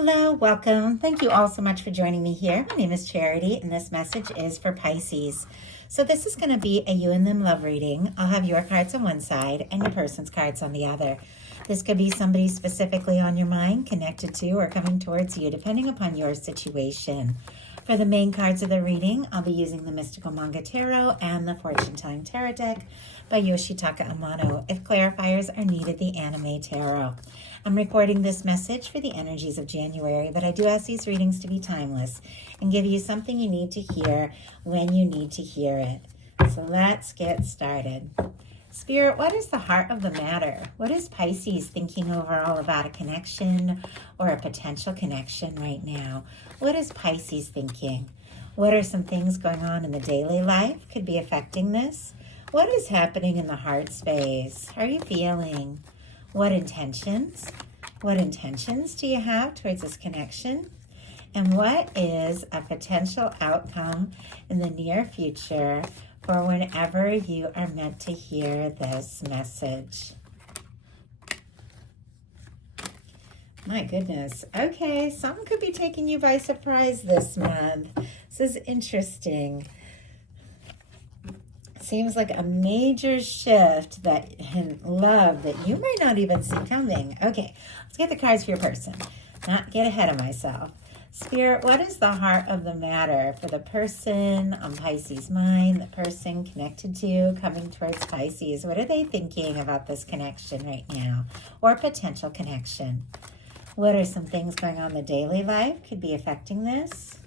Hello, welcome. Thank you all so much for joining me here. My name is Charity, and this message is for Pisces. So this is going to be a you and them love reading. I'll have your cards on one side and your person's cards on the other. This could be somebody specifically on your mind, connected to, or coming towards you, depending upon your situation. For the main cards of the reading, I'll be using the Mystical Manga Tarot and the Fortune Telling Tarot deck by Yoshitaka Amano. If clarifiers are needed, the Anime Tarot. I'm recording this message for the energies of January, but I do ask these readings to be timeless and give you something you need to hear when you need to hear it. So let's get started. Spirit, what is the heart of the matter? What is Pisces thinking overall about a connection or a potential connection right now? What is Pisces thinking? What are some things going on in the daily life could be affecting this? What is happening in the heart space? How are you feeling? What intentions? What intentions do you have towards this connection? And what is a potential outcome in the near future for whenever you are meant to hear this message? My goodness. Okay, something could be taking you by surprise this month. This is interesting. Seems like a major shift that in love that you might not even see coming. Okay, let's get the cards for your person. Not get ahead of myself. Spirit, what is the heart of the matter for the person on Pisces' mind, the person connected to, coming towards Pisces? What are they thinking about this connection right now or potential connection? What are some things going on in the daily life could be affecting this?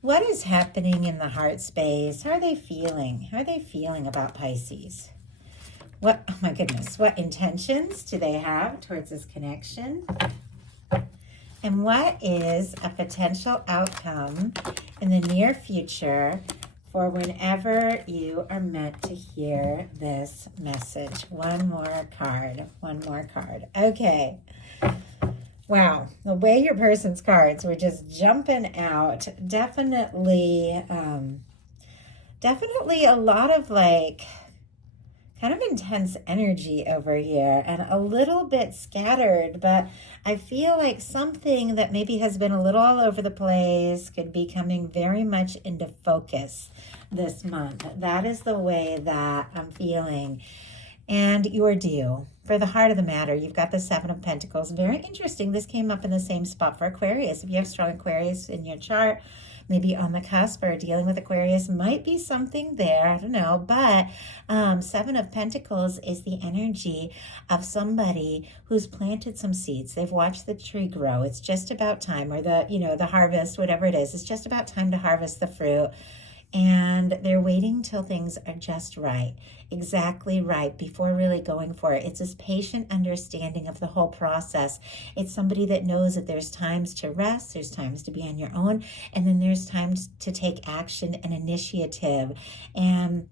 What is happening in the heart space? How are they feeling? How are they feeling about Pisces? Oh my goodness, what intentions do they have towards this connection? And what is a potential outcome in the near future for whenever you are meant to hear this message? One more card. Okay. Wow, the way your person's cards were just jumping out, definitely a lot of kind of intense energy over here and a little bit scattered, but I feel like something that maybe has been a little all over the place could be coming very much into focus this month. That is the way that I'm feeling. And you're due. For the heart of the matter, you've got the Seven of Pentacles. Very interesting. This came up in the same spot for Aquarius. If you have strong Aquarius in your chart, maybe on the cusp or dealing with Aquarius, might be something there. I don't know. But Seven of Pentacles is the energy of somebody who's planted some seeds. They've watched the tree grow. It's just about time, or the harvest, whatever it is. It's just about time to harvest the fruit. And they're waiting till things are just right, exactly right, before really going for it. It's this patient understanding of the whole process. It's somebody that knows that there's times to rest, there's times to be on your own, and then there's times to take action and initiative. And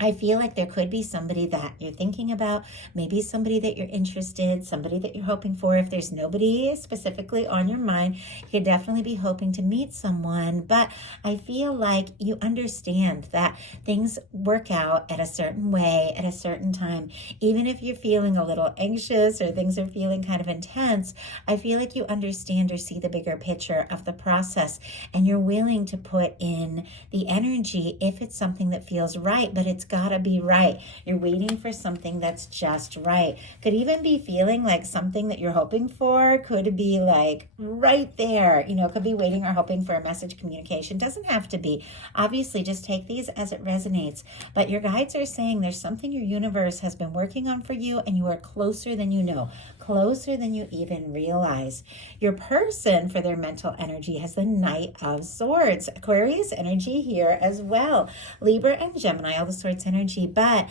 I feel like there could be somebody that you're thinking about, maybe somebody that you're interested, somebody that you're hoping for. If there's nobody specifically on your mind, you could definitely be hoping to meet someone. But I feel like you understand that things work out at a certain way, at a certain time. Even if you're feeling a little anxious or things are feeling kind of intense, I feel like you understand or see the bigger picture of the process, and you're willing to put in the energy if it's something that feels right, but it's gotta be right. You're waiting for something that's just right. Could even be feeling like something that you're hoping for could be like right there. Could be waiting or hoping for a message communication. Doesn't have to be. Obviously, just take these as it resonates. But your guides are saying there's something your universe has been working on for you, and you are closer than you know, closer than you even realize. Your person, for their mental energy, has the Knight of Swords. Aquarius energy here as well. Libra and Gemini, all the Swords energy. But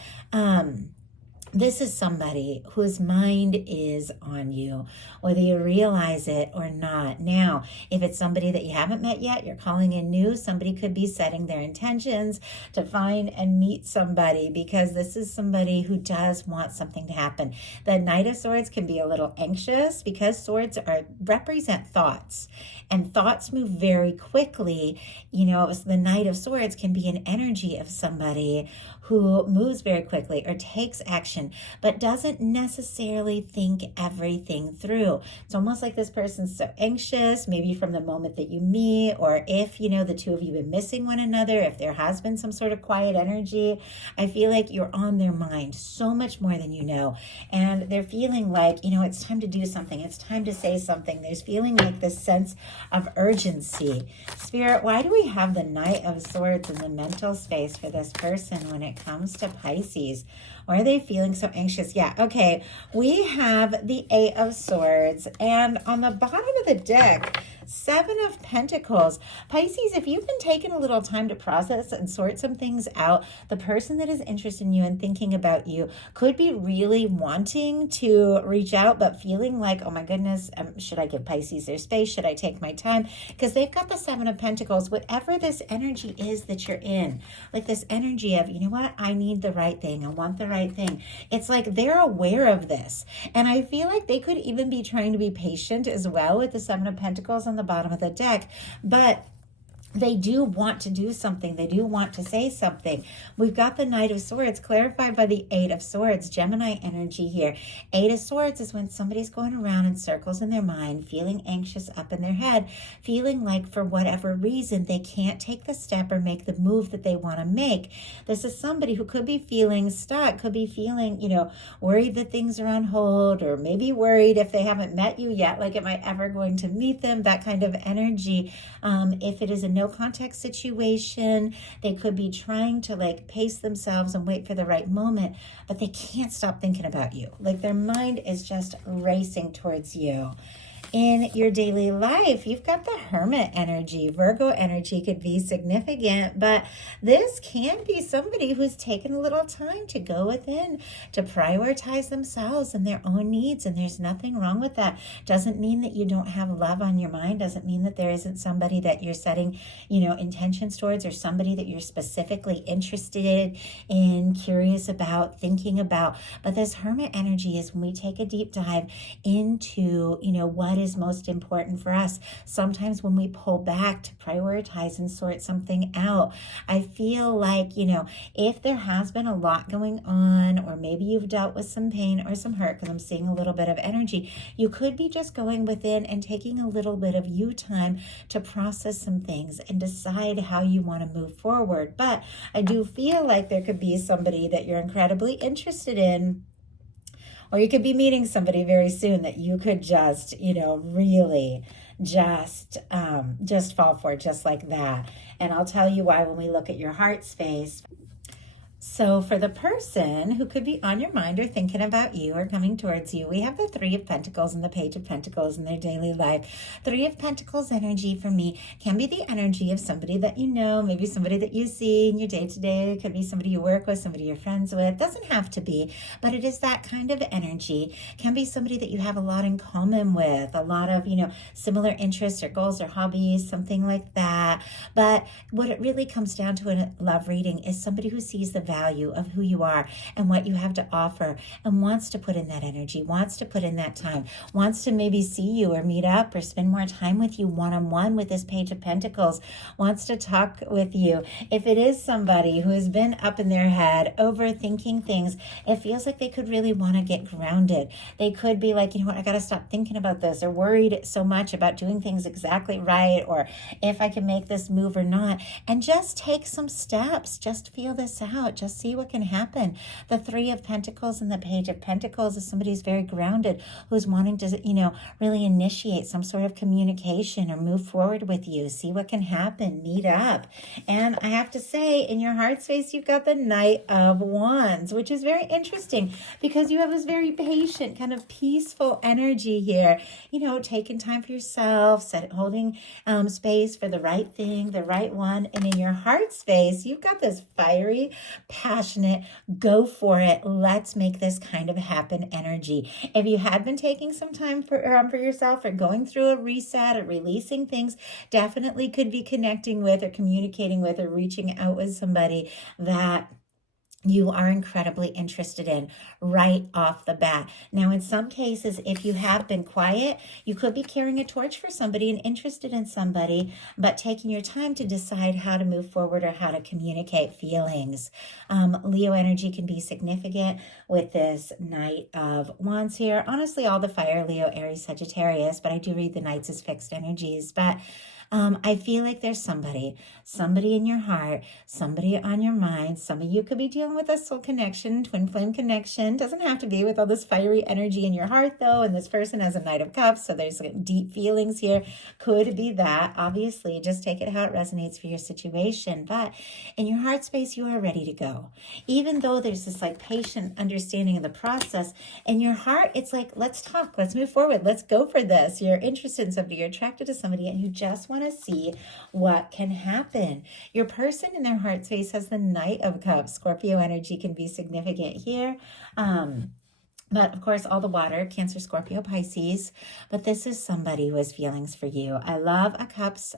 this is somebody whose mind is on you, whether you realize it or not. Now, if it's somebody that you haven't met yet, you're calling in new, somebody could be setting their intentions to find and meet somebody, because this is somebody who does want something to happen. The Knight of Swords can be a little anxious because swords represent thoughts, and thoughts move very quickly. The Knight of Swords can be an energy of somebody who moves very quickly or takes action direction, but doesn't necessarily think everything through. It's almost like this person's so anxious, maybe from the moment that you meet, or if, the two of you have been missing one another, if there has been some sort of quiet energy, I feel like you're on their mind so much more than you know. And they're feeling like, it's time to do something. It's time to say something. There's feeling like this sense of urgency. Spirit, why do we have the Knight of Swords in the mental space for this person when it comes to Pisces? Why are they feeling so anxious? Yeah, okay. We have the Eight of Swords, and on the bottom of the deck, Seven of Pentacles. Pisces, if you've been taking a little time to process and sort some things out, the person that is interested in you and thinking about you could be really wanting to reach out, but feeling like, oh my goodness, should I give Pisces their space? Should I take my time? Because they've got the Seven of Pentacles. Whatever this energy is that you're in, like this energy of, you know what, I need the right thing. I want the right thing. It's like they're aware of this. And I feel like they could even be trying to be patient as well with the Seven of Pentacles on the bottom of the deck, but they do want to do something. They do want to say something. We've got the Knight of Swords clarified by the Eight of Swords, Gemini energy here. Eight of Swords is when somebody's going around in circles in their mind, feeling anxious up in their head, feeling like for whatever reason they can't take the step or make the move that they want to make. This is somebody who could be feeling stuck, could be feeling, worried that things are on hold, or maybe worried if they haven't met you yet, like am I ever going to meet them? That kind of energy. If it is a no contact situation, they could be trying to pace themselves and wait for the right moment, but they can't stop thinking about you. Like their mind is just racing towards you. In your daily life, you've got the Hermit energy. Virgo energy could be significant, but this can be somebody who's taken a little time to go within, to prioritize themselves and their own needs, and there's nothing wrong with that. Doesn't mean that you don't have love on your mind, doesn't mean that there isn't somebody that you're setting, intentions towards, or somebody that you're specifically interested in, curious about, thinking about. But this Hermit energy is when we take a deep dive into, what is most important for us. Sometimes when we pull back to prioritize and sort something out, I feel like, if there has been a lot going on, or maybe you've dealt with some pain or some hurt, because I'm seeing a little bit of energy, you could be just going within and taking a little bit of you time to process some things and decide how you want to move forward. But I do feel like there could be somebody that you're incredibly interested in, or you could be meeting somebody very soon that you could just, really just fall for, just like that. And I'll tell you why when we look at your heart space. So for the person who could be on your mind or thinking about you or coming towards you, we have the Three of Pentacles and the Page of Pentacles in their daily life. Three of Pentacles energy for me can be the energy of somebody that you know, maybe somebody that you see in your day-to-day. It could be somebody you work with, somebody you're friends with. Doesn't have to be, but it is that kind of energy. Can be somebody that you have a lot in common with, a lot of, similar interests or goals or hobbies, something like that. But what it really comes down to in a love reading is somebody who sees the value of who you are and what you have to offer, and wants to put in that energy, wants to put in that time, wants to maybe see you or meet up or spend more time with you one-on-one with this Page of Pentacles, wants to talk with you. If it is somebody who has been up in their head, overthinking things, it feels like they could really want to get grounded. They could be like, I got to stop thinking about this, or worried so much about doing things exactly right, or if I can make this move or not, and just take some steps, just feel this out, just see what can happen. The Three of Pentacles and the Page of Pentacles is somebody who's very grounded, who's wanting to, really initiate some sort of communication or move forward with you, see what can happen, meet up. And I have to say, in your heart space, you've got the Knight of Wands, which is very interesting because you have this very patient, kind of peaceful energy here, taking time for yourself, holding space for the right thing, the right one. And in your heart space, you've got this fiery, passionate, go for it, let's make this kind of happen energy. If you had been taking some time for yourself, or going through a reset or releasing things, definitely could be connecting with or communicating with or reaching out with somebody that you are incredibly interested in right off the bat. Now, in some cases, if you have been quiet, you could be carrying a torch for somebody and interested in somebody, but taking your time to decide how to move forward or how to communicate feelings. Leo energy can be significant with this Knight of Wands here. Honestly, all the fire, Leo, Aries, Sagittarius, but I do read the Knights as fixed energies. But I feel like there's somebody in your heart, somebody on your mind. Some of you could be dealing with a soul connection, twin flame connection. Doesn't have to be with all this fiery energy in your heart, though. And this person has a Knight of Cups, so there's deep feelings here. Could be that. Obviously, just take it how it resonates for your situation. But in your heart space, you are ready to go. Even though there's this like patient understanding of the process, in your heart, it's like, let's talk, let's move forward, let's go for this. You're interested in somebody, you're attracted to somebody, and you just want to see what can happen. Your person in their heart space has the Knight of Cups. Scorpio energy can be significant here. But of course, all the water, Cancer, Scorpio, Pisces. But this is somebody who has feelings for you. I love a Cups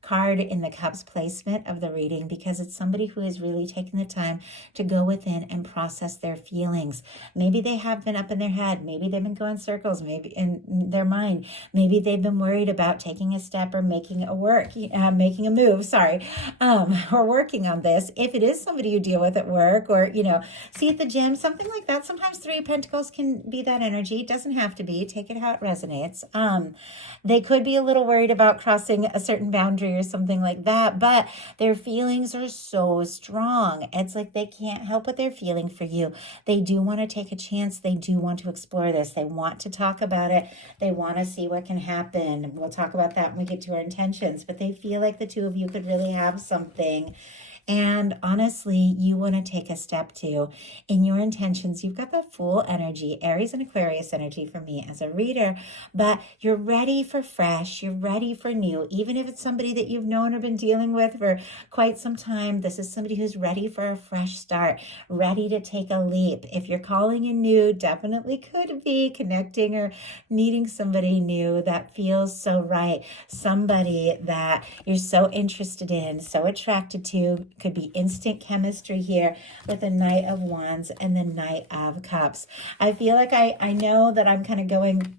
card in the Cups placement of the reading because it's somebody who is really taking the time to go within and process their feelings. Maybe they have been up in their head. Maybe they've been going circles, maybe in their mind. Maybe they've been worried about taking a step or making a move, or working on this. If it is somebody you deal with at work or, see at the gym, something like that. Sometimes Three of Pentacles can be that energy. It doesn't have to be. Take it how it resonates. They could be a little worried about crossing a certain boundary or something like that, but their feelings are so strong. It's like they can't help what they're feeling for you. They do want to take a chance. They do want to explore this. They want to talk about it. They want to see what can happen. We'll talk about that when we get to our intentions, but they feel like the two of you could really have something. And honestly, you want to take a step too. In your intentions, you've got the Fool energy, Aries and Aquarius energy for me as a reader, but you're ready for fresh, you're ready for new. Even if it's somebody that you've known or been dealing with for quite some time, this is somebody who's ready for a fresh start, ready to take a leap. If you're calling in new, definitely could be connecting or meeting somebody new that feels so right, somebody that you're so interested in, so attracted to. Could be instant chemistry here with the Knight of Wands and the Knight of Cups. I feel like I know that I'm kind of going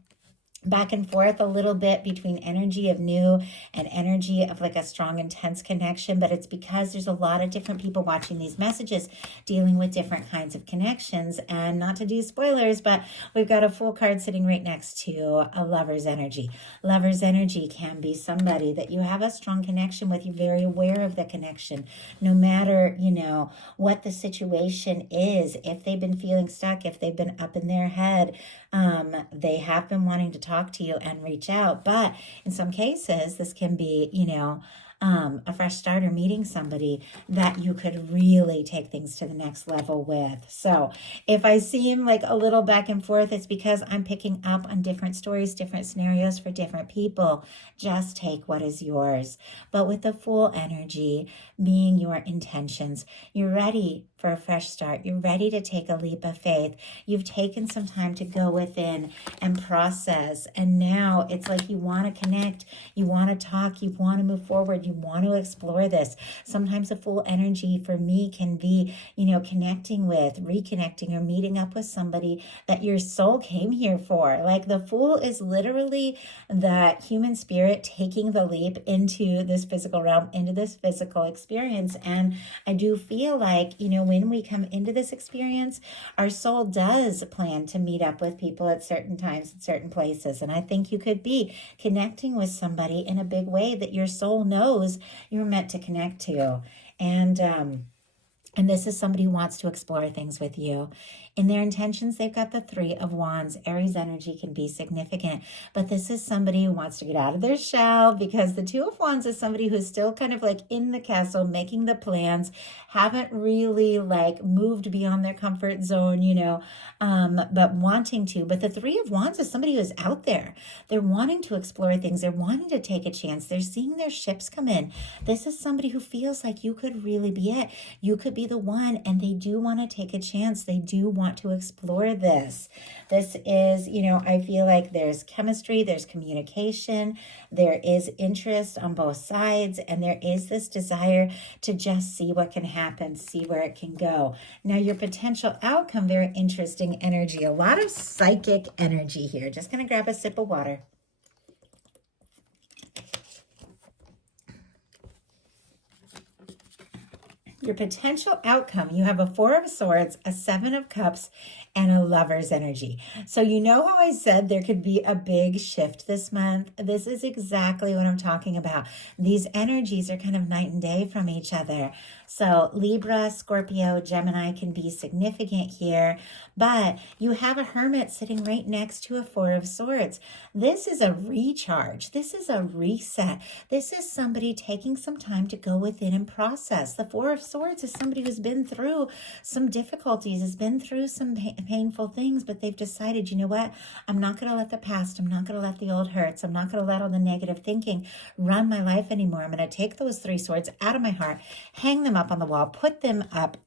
back and forth a little bit between energy of new and energy of like a strong, intense connection, but it's because there's a lot of different people watching these messages dealing with different kinds of connections. And not to do spoilers, but we've got a Fool card sitting right next to a Lover's energy. Lover's energy can be somebody that you have a strong connection with. You're very aware of the connection, no matter, what the situation is. If they've been feeling stuck, if they've been up in their head, they have been wanting to talk to you and reach out. But in some cases, this can be, a fresh start or meeting somebody that you could really take things to the next level with. So if I seem like a little back and forth, it's because I'm picking up on different stories, different scenarios for different people. Just take what is yours. But with the Fool energy being your intentions, you're ready for a fresh start. You're ready to take a leap of faith. You've taken some time to go within and process. And now it's like you want to connect, you want to talk, you want to move forward, you want to explore this. Sometimes a Fool energy for me can be, connecting with, reconnecting, or meeting up with somebody that your soul came here for. Like the Fool is literally the human spirit taking the leap into this physical realm, into this physical experience. And I do feel like, when we come into this experience, our soul does plan to meet up with people at certain times, at certain places. And I think you could be connecting with somebody in a big way that your soul knows you're meant to connect to. And this is somebody who wants to explore things with you. In their intentions, they've got the Three of Wands. Aries energy can be significant, but this is somebody who wants to get out of their shell, because the Two of Wands is somebody who's still kind of like in the castle, making the plans, haven't really like moved beyond their comfort zone, but wanting to. But the Three of Wands is somebody who's out there. They're wanting to explore things. They're wanting to take a chance. They're seeing their ships come in. This is somebody who feels like you could really be it. You could be the one, and they do want to take a chance. They do want want to explore this. This is, I feel like there's chemistry, there's communication, there is interest on both sides, and there is this desire to just see what can happen, see where it can go. Now, your potential outcome, very interesting energy, a lot of psychic energy here. Just going to grab a sip of water. Your potential outcome, you have a Four of Swords, a Seven of Cups, and a Lover's energy. So you know how I said there could be a big shift this month? This is exactly what I'm talking about. These energies are kind of night and day from each other. So Libra, Scorpio, Gemini can be significant here, but you have a Hermit sitting right next to a Four of Swords. This is a recharge. This is a reset. This is somebody taking some time to go within and process. The Four of Swords is somebody who's been through some difficulties, has been through some painful things, but they've decided, you know what? I'm not going to let the past, I'm not going to let the old hurts, I'm not going to let all the negative thinking run my life anymore. I'm going to take those three swords out of my heart, hang them up on the wall, put them up.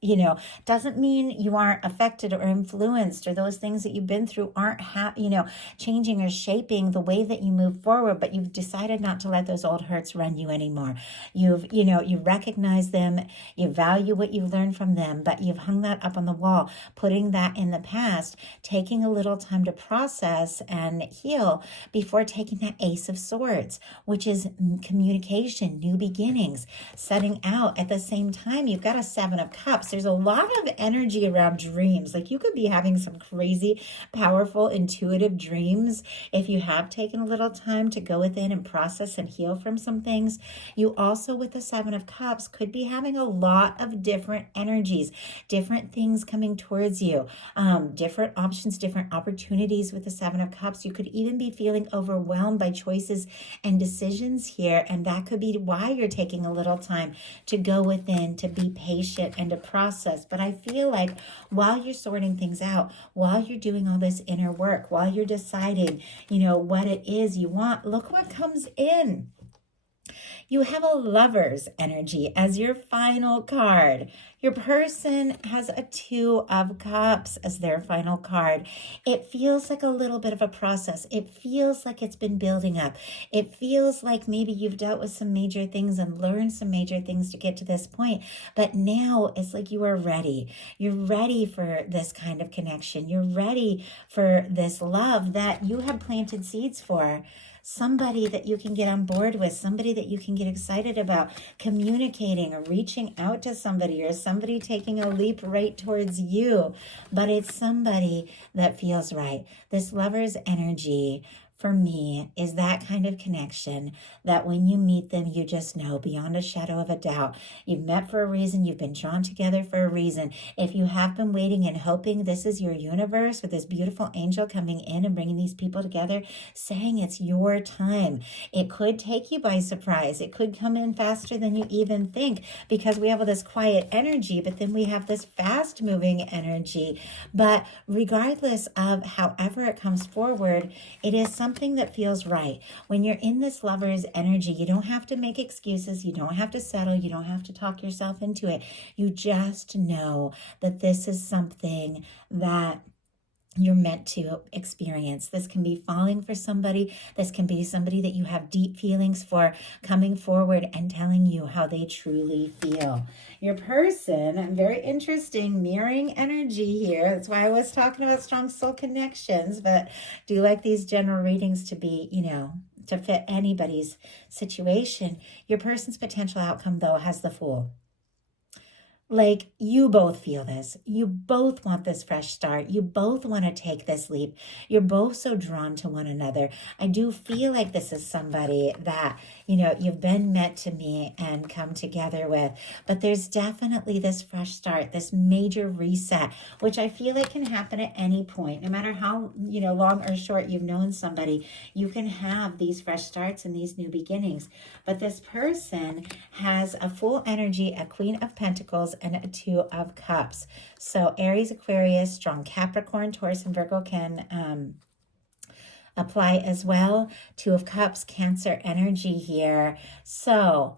Doesn't mean you aren't affected or influenced, or those things that you've been through aren't changing or shaping the way that you move forward, but you've decided not to let those old hurts run you anymore. You recognize them, you value what you've learned from them, but you've hung that up on the wall, putting that in the past, taking a little time to process and heal before taking that Ace of Swords, which is communication, new beginnings, setting out. At the same time, you've got a Seven of Cups. There's a lot of energy around dreams. Like you could be having some crazy, powerful, intuitive dreams if you have taken a little time to go within and process and heal from some things. You also, with the Seven of Cups, could be having a lot of different energies, different things coming towards you, different options, different opportunities with the Seven of Cups. You could even be feeling overwhelmed by choices and decisions here, and that could be why you're taking a little time to go within, to be patient and to process. But I feel like while you're sorting things out, while you're doing all this inner work, while you're deciding, what it is you want, look what comes in. You have a Lover's energy as your final card. Your person has a Two of Cups as their final card. It feels like a little bit of a process. It feels like it's been building up. It feels like maybe you've dealt with some major things and learned some major things to get to this point. But now it's like you are ready. You're ready for this kind of connection. You're ready for this love that you have planted seeds for. Somebody that you can get on board with, somebody that you can get excited about, communicating or reaching out to somebody, or somebody taking a leap right towards you. But it's somebody that feels right. This Lover's energy, for me, is that kind of connection that when you meet them, you just know beyond a shadow of a doubt. You've met for a reason. You've been drawn together for a reason. If you have been waiting and hoping, this is your universe with this beautiful angel coming in and bringing these people together, saying it's your time. It could take you by surprise. It could come in faster than you even think, because we have all this quiet energy, but then we have this fast moving energy. But regardless of however it comes forward, it is something that feels right. When you're in this Lover's energy, you don't have to make excuses. You don't have to settle. You don't have to talk yourself into it. You just know that this is something that you're meant to experience. This can be falling for somebody. This can be somebody that you have deep feelings for, coming forward and telling you how they truly feel. Your person, very interesting, mirroring energy here. That's why I was talking about strong soul connections, but do like these general readings to be, to fit anybody's situation. Your person's potential outcome, though, has the Fool. Like, you both feel this. You both want this fresh start. You both want to take this leap. You're both so drawn to one another. I do feel like this is somebody that, you've been meant to meet and come together with. But there's definitely this fresh start, this major reset, which I feel like can happen at any point. No matter how, long or short you've known somebody, you can have these fresh starts and these new beginnings. But this person has a Fool energy, a Queen of Pentacles, and a Two of Cups. So Aries, Aquarius, strong Capricorn, Taurus, and Virgo can apply as well. Two of Cups, Cancer energy here. So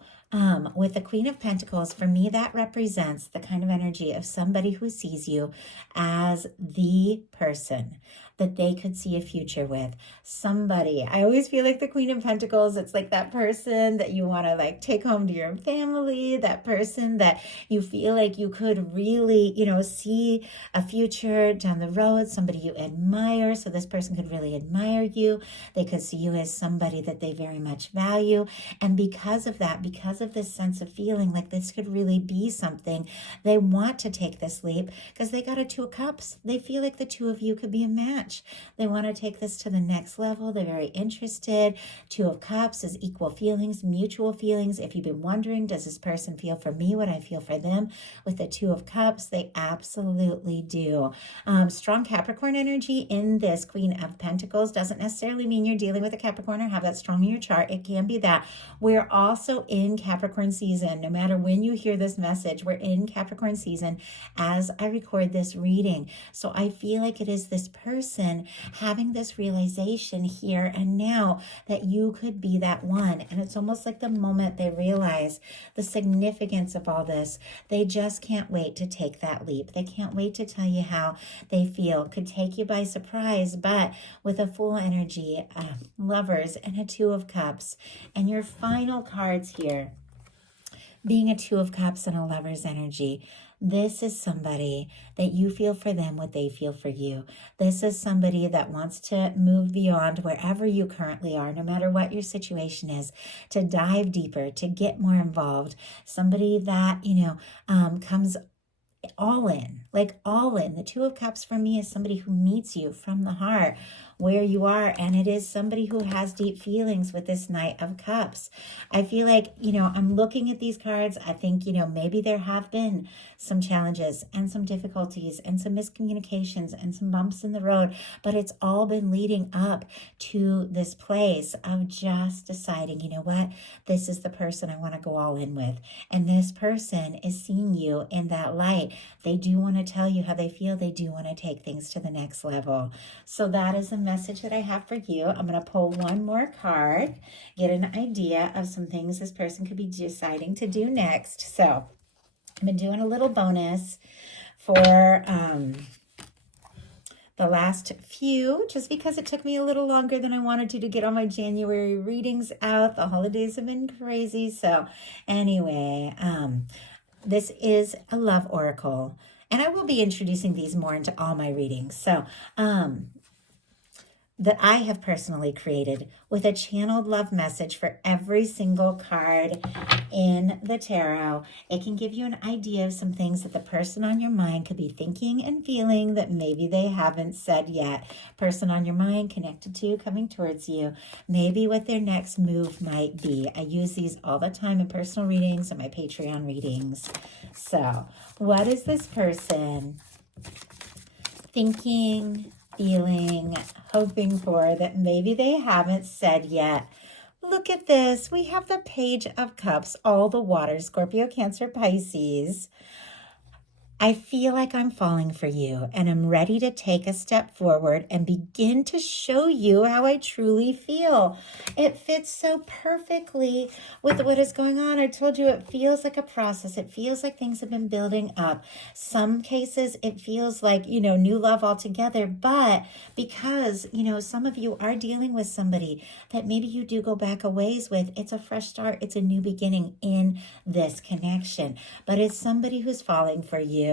With the Queen of Pentacles, for me, that represents the kind of energy of somebody who sees you as the person that they could see a future with. Somebody, I always feel like the Queen of Pentacles, it's like that person that you want to like take home to your family, that person that you feel like you could really, see a future down the road, somebody you admire. So this person could really admire you. They could see you as somebody that they very much value. And because of that, because of this sense of feeling like this could really be something, they want to take this leap because they got a Two of Cups. They feel like the two of you could be a match. They want to take this to the next level. They're very interested. Two of Cups is equal feelings, mutual feelings. If you've been wondering, does this person feel for me what I feel for them? With the Two of Cups, they absolutely do. Strong Capricorn energy in this Queen of Pentacles doesn't necessarily mean you're dealing with a Capricorn or have that strong in your chart. It can be that. We're also in Capricorn season. No matter when you hear this message, we're in Capricorn season as I record this reading. So I feel like it is this person having this realization here and now that you could be that one. And it's almost like the moment they realize the significance of all this, they just can't wait to take that leap. They can't wait to tell you how they feel. Could take you by surprise, but with a Fool energy, Lovers, and a Two of Cups. And your final cards here being a Two of Cups and a Lover's energy. This is somebody that you feel for them what they feel for you. This is somebody that wants to move beyond wherever you currently are, no matter what your situation is, to dive deeper, to get more involved. Somebody that, comes all in, like all in. The Two of Cups for me is somebody who meets you from the heart where you are, and it is somebody who has deep feelings with this Knight of Cups. I feel like, I'm looking at these cards. I think, maybe there have been some challenges and some difficulties and some miscommunications and some bumps in the road, but it's all been leading up to this place of just deciding, you know what, this is the person I want to go all in with. And this person is seeing you in that light. They do want to tell you how they feel. They do want to take things to the next level. So that is the message that I have for you. I'm going to pull one more card, get an idea of some things this person could be deciding to do next. So I've been doing a little bonus for the last few, just because it took me a little longer than I wanted to get all my January readings out. The holidays have been crazy. So anyway, this is a love oracle, and I will be introducing these more into all my readings. So, that I have personally created with a channeled love message for every single card in the tarot. It can give you an idea of some things that the person on your mind could be thinking and feeling that maybe they haven't said yet. Person on your mind connected to, coming towards you, maybe what their next move might be. I use these all the time in personal readings and my Patreon readings. So, what is this person thinking, feeling, hoping for that maybe they haven't said yet? Look at this. We have the Page of Cups, all the water, Scorpio, Cancer, Pisces. I feel like I'm falling for you, and I'm ready to take a step forward and begin to show you how I truly feel. It fits so perfectly with what is going on. I told you it feels like a process. It feels like things have been building up. Some cases, it feels like, new love altogether. But because, some of you are dealing with somebody that maybe you do go back a ways with, it's a fresh start. It's a new beginning in this connection. But it's somebody who's falling for you.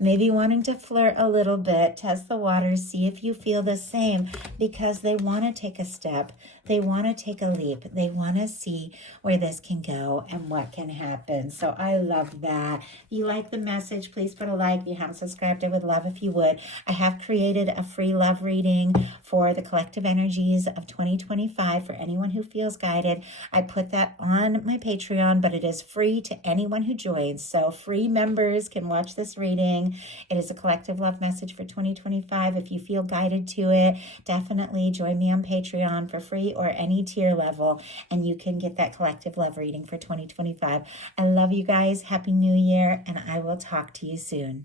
Maybe wanting to flirt a little bit, test the waters, see if you feel the same, because they want to take a step. They want to take a leap. They want to see where this can go and what can happen. So I love that. If you like the message, please put a like. If you haven't subscribed, I would love if you would. I have created a free love reading for the collective energies of 2025 for anyone who feels guided. I put that on my Patreon, but it is free to anyone who joins. So free members can watch this reading. It is a collective love message for 2025. If you feel guided to it, definitely join me on Patreon for free or any tier level, and you can get that collective love reading for 2025. I love you guys. Happy New Year, and I will talk to you soon.